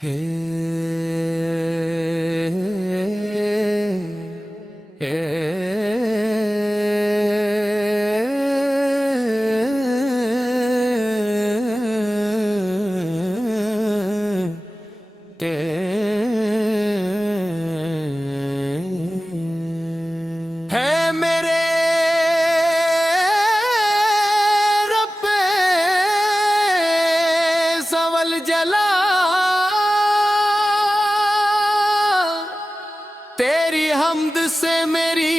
ہے میرے رب سول جلا تیری حمد سے میری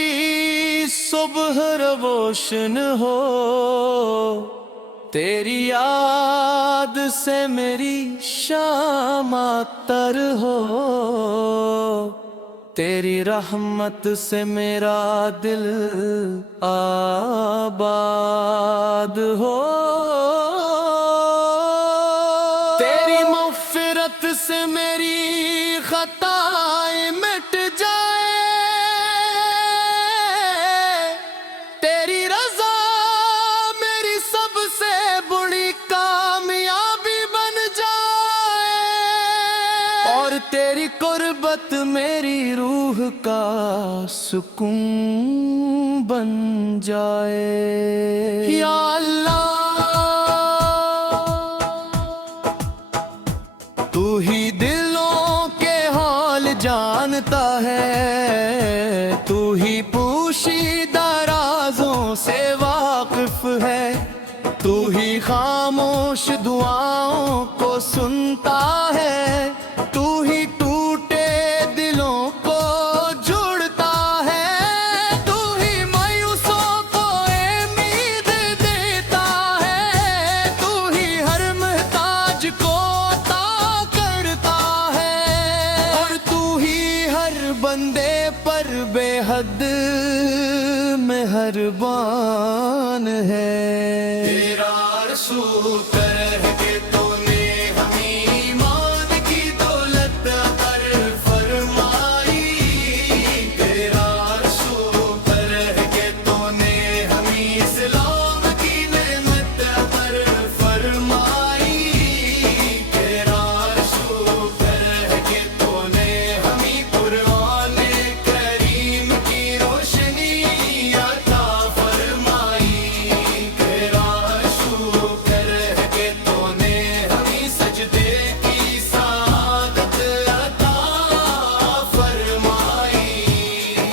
صبح روشن ہو، تیری یاد سے میری شام تر ہو، تیری رحمت سے میرا دل آباد ہو، تیری مغفرت سے میری خطائیں مٹ جائے، تیری رضا میری سب سے بڑی کامیابی بن جائے، اور تیری قربت میری روح کا سکون بن جائے۔ یا اللہ تو ہی دلوں کے حال جانتا ہے، تو ہی پوشیدہ رازوں سے واقف ہے، تو ہی خاموش دعاؤں کو سنتا ہے، تو ہی ٹوٹے دلوں کو جوڑتا ہے، تو ہی مایوسوں کو امید دیتا ہے، تو ہی ہر محتاج کو عطا کرتا ہے، اور تو ہی ہر بندے پر بے حد مہربان ہے۔ تیرا شکر ہے کہ تو نے ہمیں ایمان کی دولت عطا فرمائی، تیرا شکر ہے کہ تو نے ہمیں اسلام کی نعمت عطا فرمائی، تیرا شکر ہے کہ تو نے ہمیں قرآن کریم کی روشنی عطا فرمائی، تیرا شکر ہے کہ تو نے ہمیں سجدے کی سعادت عطا فرمائی،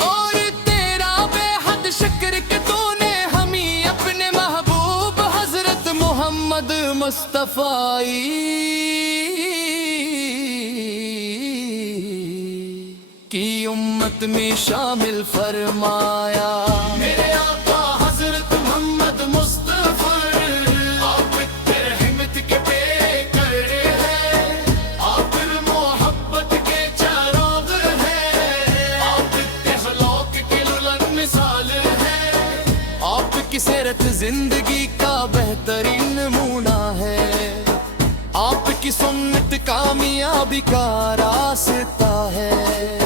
اور تیرا بے حد شکر کہ تو نے ہمیں اپنے محبوب حضرت محمد مصطفیٰ کی امت میں شامل فرمایا۔ میرے آقا حضرت محمد مصطفیٰ آپ رحمت کے پیکر ہیں، آپ محبت کے چراغ ہیں، آپ اخلاق کے للن مثال ہیں، آپ کی سیرت زندگی کا بہترین نمونہ ہے، آپ کی سنت کامیابی کا راستہ ہے،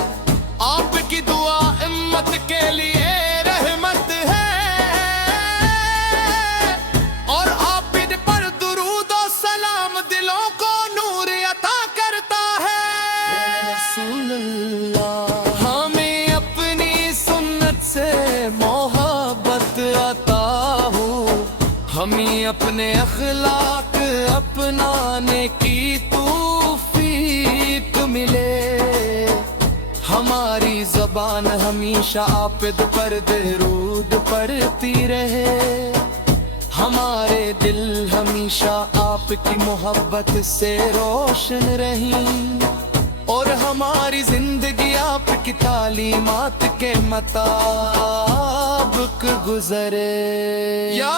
آپ کی دعا امت کے لیے رحمت ہے، اور آپ پر درود و سلام دلوں کو نور عطا کرتا ہے۔ رسول اللہ ہمیں اپنی سنت سے محبت عطا ہو، ہمیں اپنے اخلاق اپنانے کی توفیق ملے، ہماری زبان ہمیشہ آپ پر درود پڑھتی رہے، ہمارے دل ہمیشہ آپ کی محبت سے روشن رہیں، اور ہماری زندگی آپ کی تعلیمات کے مطابق گزرے۔ یا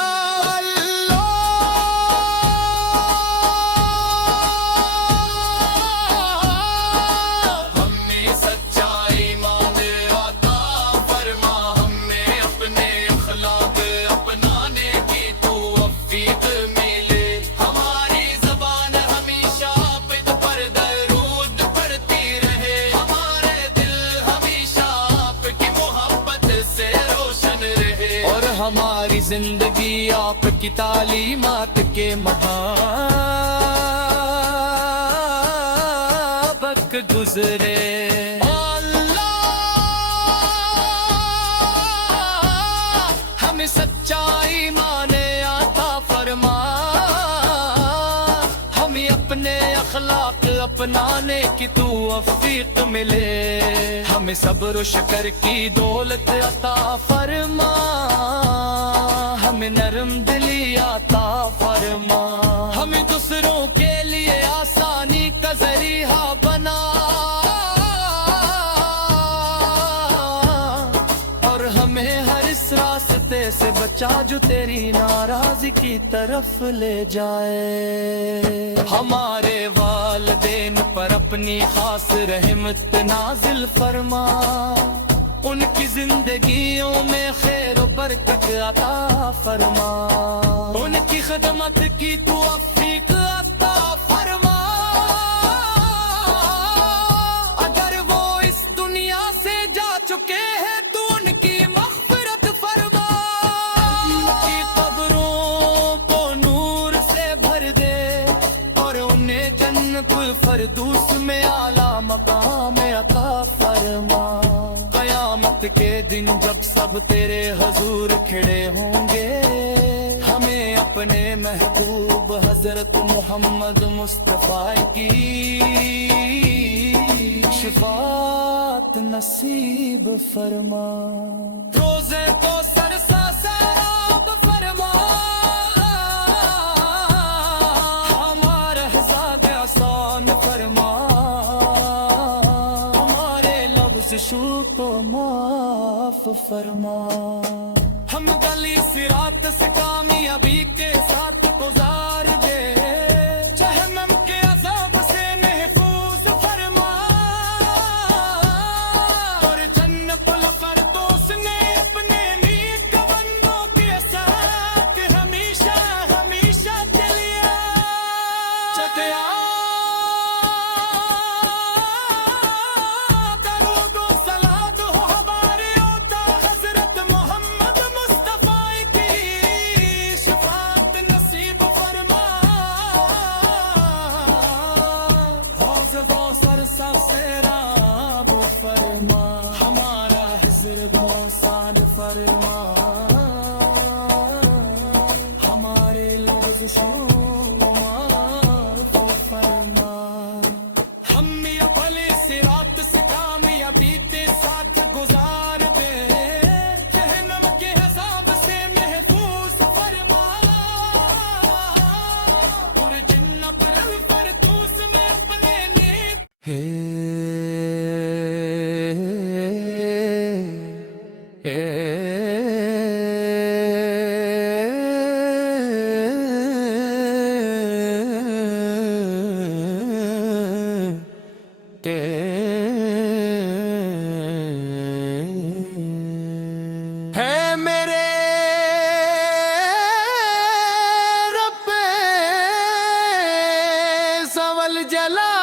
ہماری زندگی آپ کی تعلیمات کے مہار تک گزرے۔ اللہ ہمیں سچائی مانے عطا فرما، ہمیں اپنے اخلاق اپنانے کی توفیق ملے، ہمیں صبر و شکر کی دولت عطا فرما، ہمیں نرم دلی عطا فرما، ہمیں دوسروں کے لیے آسانی کا ذریعہ بنا، اور ہمیں ہر اس راستے سے بچا جو تیری ناراضی کی طرف لے جائے۔ ہمارے والدین پر اپنی خاص رحمت نازل فرما، ان کی زندگیوں میں خیر و برکت عطا فرما، ان کی خدمت کی توفیق عطا فرما، اگر وہ اس دنیا سے جا چکے ہیں تو ان کی مغفرت فرما، ان کی قبروں کو نور سے بھر دے، اور انہیں جنت الفردوس میں اعلیٰ مقام عطا فرما۔ قیامت کے دن جب سب تیرے حضور کھڑے ہوں گے، ہمیں اپنے محبوب حضرت محمد مصطفیٰ کی شفاعت نصیب فرما، روزے کو سر سا سیراب فرما، ہمارا حساب آسان فرما، ہمارے لفظ شو کو معاف فرما، ہم گلی صراط سے کامیابی کے ساتھ گزار دے، جہنم کے عذاب سے محفوظ فرما، اور جنت الفردوس نے اپنے نیک بندوں کے ساتھ ہمیشہ ہمیشہ کے لیے چکیا۔ درود و صلات ہو ہمارے اوطا حضرت محمد مصطفیٰ کی شفاعت نصیب فرما، حوض کوثر سب سیراب فرما، ہمارا حضر گوسان فرما، ہمارے لفظ شو معاف فرما، ہم اپنے صراط سے کامیابی کے ساتھ گزار دے، جہنم کے عذاب سے محفوظ فرما، اور جنت الفردوس میں اپنے نیک ہے میرے رب سول جلا،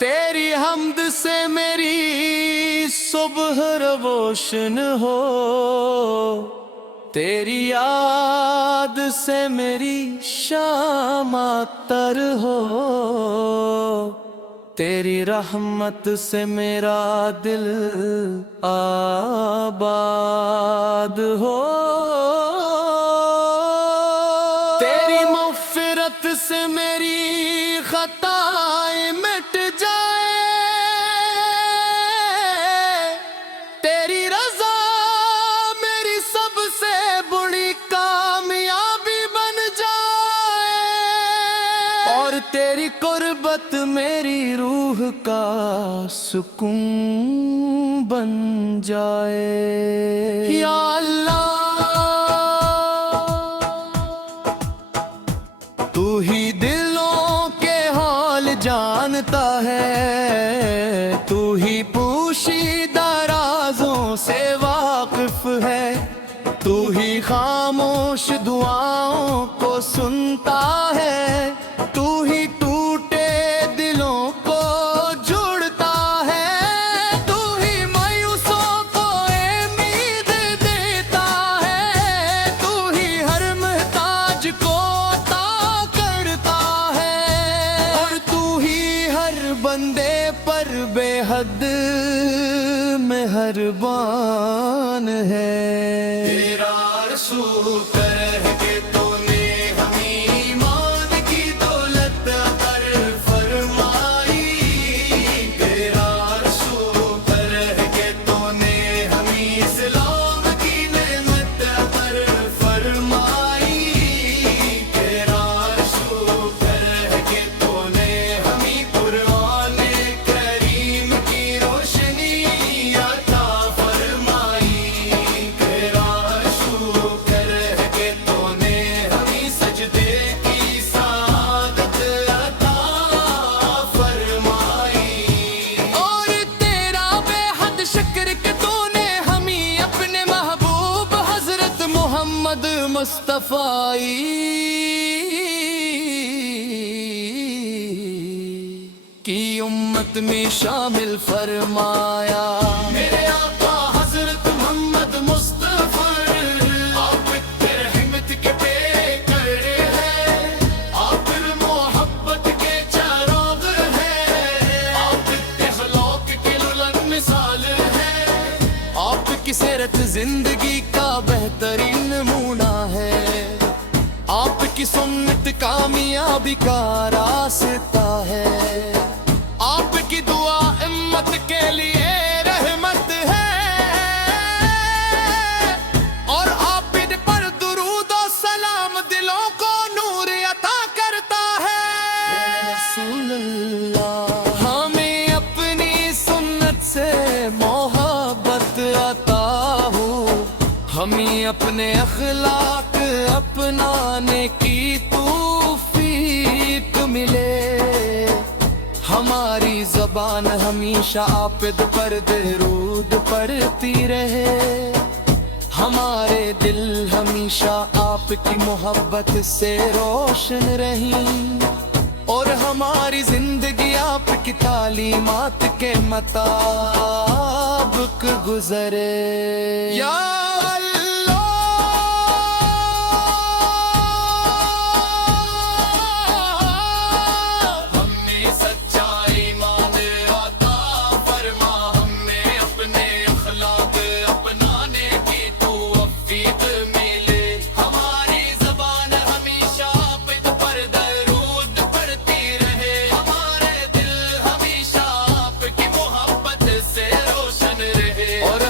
تیری حمد سے میری صبح روشن ہو، تیری یاد سے میری شام تر ہو، تیری رحمت سے میرا دل آباد ہو، تیری مغفرت سے میری خطائیں مٹ جائے، تیری رضا میری سب سے بڑی کامیابی بن جائے، اور تیری قربت میری روح کا سکون بن جائے۔ یا اللہ تو ہی دلوں کے حال جانتا ہے، تو ہی پوشیدہ رازوں سے واقف ہے، تو ہی خاموش دعاؤں کو سنتا ہے، تو ہی ٹوٹے دلوں کو جوڑتا ہے، تو ہی مایوسوں کو امید دیتا ہے، تو ہی ہر محتاج کو عطا کرتا ہے۔ بندے پر بے حد مہربان ہے. تیرا شکر ہے کہ تو نے ہمیں ایمان کی دولت عطا فرمائی. تیرا شکر ہے کہ تو نے ہمیں اسلام کی نعمت عطا فرمائی. تیرا شکر ہے کہ تو نے ہمیں قرآن کریم کی روشنی عطا فرمائی. تیرا شکر ہے کہ تو نے ہمیں سجدے کی سعادت عطا فرمائی. اور تیرا بے حد شکر کہ تو نے ہمیں اپنے محبوب حضرت محمد مصطفیٰ کی امت میں شامل فرمایا. میرے آقا حضرت محمد مصطفیٰ آپ رحمت کے پیکر ہیں. آپ محبت کے چراغ ہیں. آپ اخلاق کے للن مثال ہیں. آپ کی سیرت زندگی کا بہترین نمونہ ہے. آپ کی سنت کامیابی کا راستہ ہے. آپ کی دعا امت کے لیے رحمت ہے. اور آپ پر درود و سلام دلوں کو نور عطا کرتا ہے. رسول اللہ ہمیں اپنی سنت سے محبت عطا ہو. ہمیں اپنے اخلاق اپنانے کی توفیق ملے. ہماری زبان ہمیشہ آپ پر درود پڑھتی رہے. ہمارے دل ہمیشہ آپ کی محبت سے روشن رہیں. اور ہماری زندگی آپ کی تعلیمات کے مطابق گزرے. یا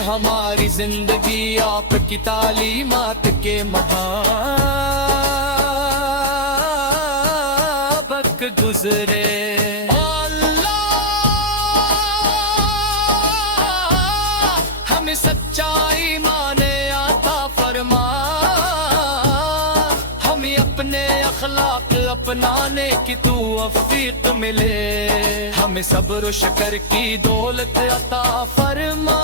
ہماری زندگی آپ کی تعلیمات کے مطابق گزرے. اللہ ہمیں سچائی مانے عطا فرما. ہمیں اپنے اخلاق اپنانے کی توفیق ملے. ہمیں صبر و شکر کی دولت عطا فرما.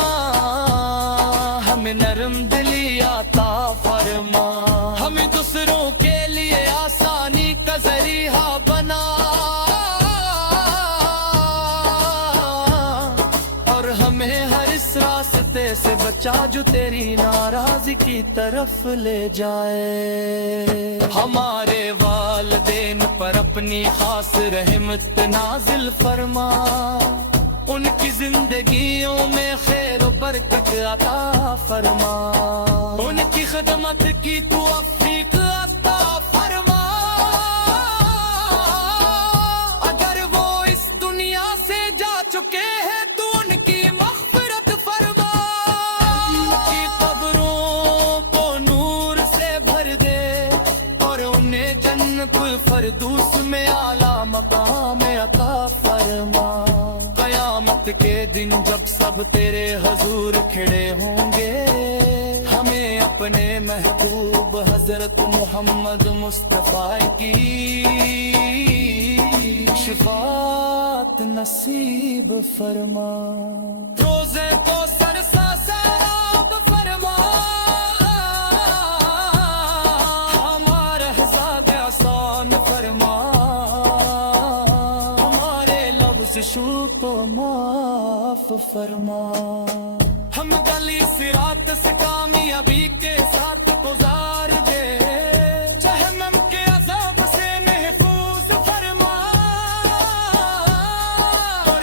ہمیں نرم دلی عطا فرما. ہمیں دوسروں کے لیے آسانی کا ذریعہ بنا. اور ہمیں ہر اس راستے سے بچا جو تیری ناراضی کی طرف لے جائے. ہمارے والدین پر اپنی خاص رحمت نازل فرما. ان کی زندگیوں میں خیر و برکت عطا فرما. ان کی خدمت کی توفیق عطا فرما. اگر وہ اس دنیا سے جا چکے ہیں تو ان کی مغفرت فرما. ان کی قبروں کو نور سے بھر دے. اور انہیں جنت الفردوس میں اعلیٰ مقام عطا فرما. قیامت کے دن جب سب تیرے حضور کھڑے ہوں گے. ہمیں اپنے محبوب حضرت محمد مصطفیٰ کی شفاعت نصیب فرما. روزے کو سرسا سیراب فرما. ہمارا حساب آسان فرما. ہمارے لفظ شو کو معاف فرما. ہم گلی صراط سے کامیابی کے ساتھ گزار دے. جہنم کے عذاب سے محفوظ فرما. اور